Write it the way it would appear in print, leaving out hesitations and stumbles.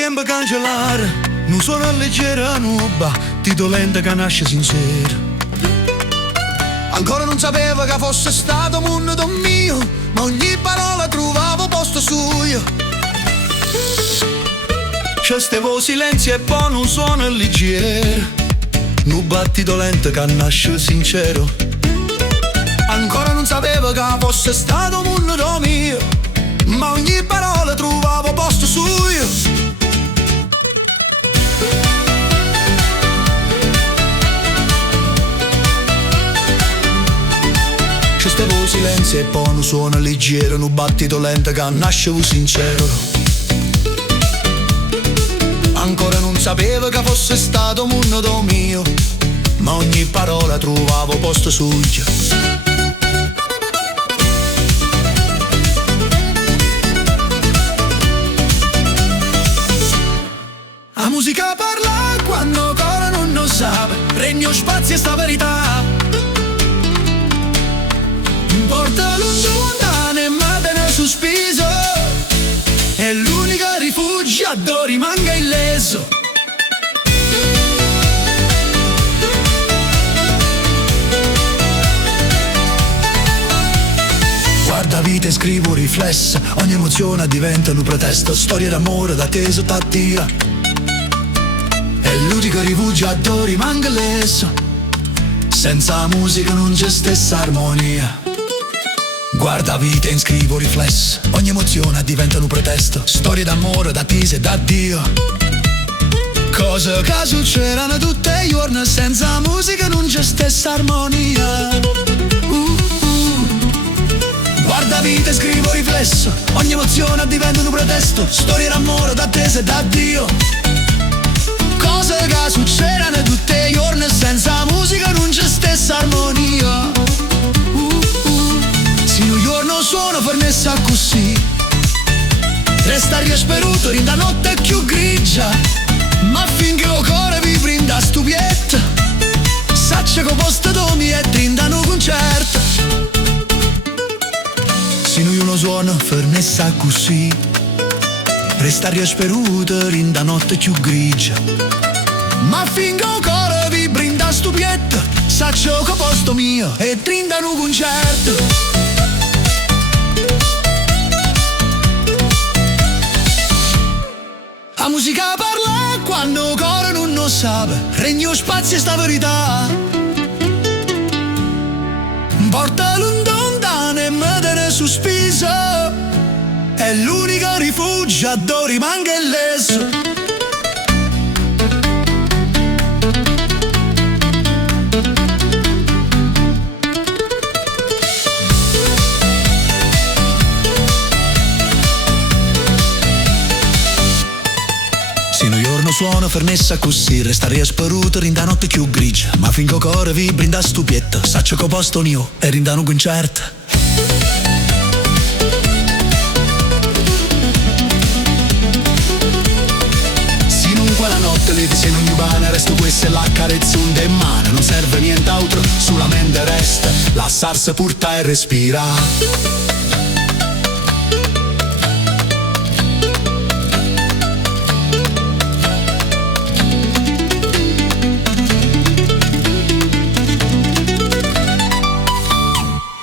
tempo cancellare, non sono leggera, non battito lento che nasce sincero. Ancora non sapevo che fosse stato mondo mio, ma ogni parola trovavo posto suo. C'è stevo silenzio e poi non suono leggero, non battito lento che nasce sincero. Ancora non sapevo che fosse stato mondo mio, ma ogni parola trovavo posto suo. C'è stevo silenzio e poi non suono leggero, non battito lento che nascevo sincero. Ancora non sapevo che fosse stato mondo mio, ma ogni parola trovavo posto suo. La musica parla quando ancora non lo sa, regno spazio e sta verità. Porta lontano e ma te ne sospeso, è l'unico rifugio rimanga illeso. Guarda vita e scrivo riflessa, ogni emozione diventa un pretesto, storia d'amore d'atteso t'attira. È l'unico rifugio rimanga illeso, senza musica non c'è stessa armonia. Guarda vita e scrivo riflessa, ogni emozione diventa un pretesto, storie d'amore, d'attesa e d'addio. Cose che succedono tutti i giorni, senza musica non c'è stessa armonia. Guarda vita e scrivo riflesso, ogni emozione diventa un pretesto, storie d'amore, d'attesa e d'addio. Cose che succedono tutti i giorni, senza musica non c'è stessa armonia. Se un giorno suono fermessa così, resta risperuto in da notte più grigia, ma finché il cuore vi brinda stupietta, saccia che posto domi e trindano concerto. Se un giorno suono fermessa così, resta risperuto in da notte più grigia, ma finché il cuore vi brinda stupietta, saccia che posto mio e trindano concerto. La musica parla quando ancora non lo sa, regno spazio e sta verità. Porta lontano e me te ne sospeso, è l'unico rifugio dove rimanga illeso. Se un giorno suono fermessa così, resta risperuto in da notte più grigia, ma finché il cuore vi brinda stupietta, saccio che posto mio e rindano concerto. Se non quella notte le ti sei non urbana, resto questa è la carezza un de mano, non serve nient'altro, solamente resta lasciarsi portare e respira.